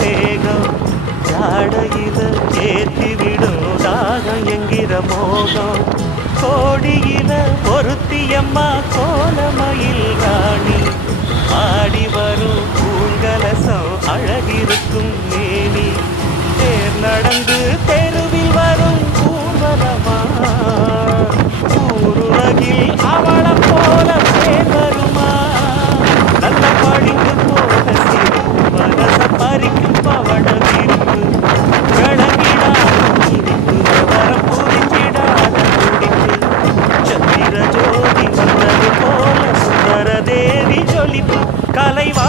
மேகம் ஜாடையில ஏற்றிவிடும் தாகம் என்கிற மோகம் கோடியில ஒருத்தியம்மா கோலமயில் ராணி ஆடி வரும் பூங்கலசம் அழகிருக்கும் மேனி தேர் நடந்து தெருவில் வரும் ஊர்வலமா ஊருலகில் அவளை போல பேர் வருமா நல்ல படிக்கு போல சிரிப்பு மனச பறிக்கும் பவள விருப்பு விளங்கிடாத சிரிப்பு வரம் புரிஞ்சிடாத துடிப்பு சந்திர ஜோதி வந்தது போல சுந்தர தேவி ஜொலிப்பு கலைவா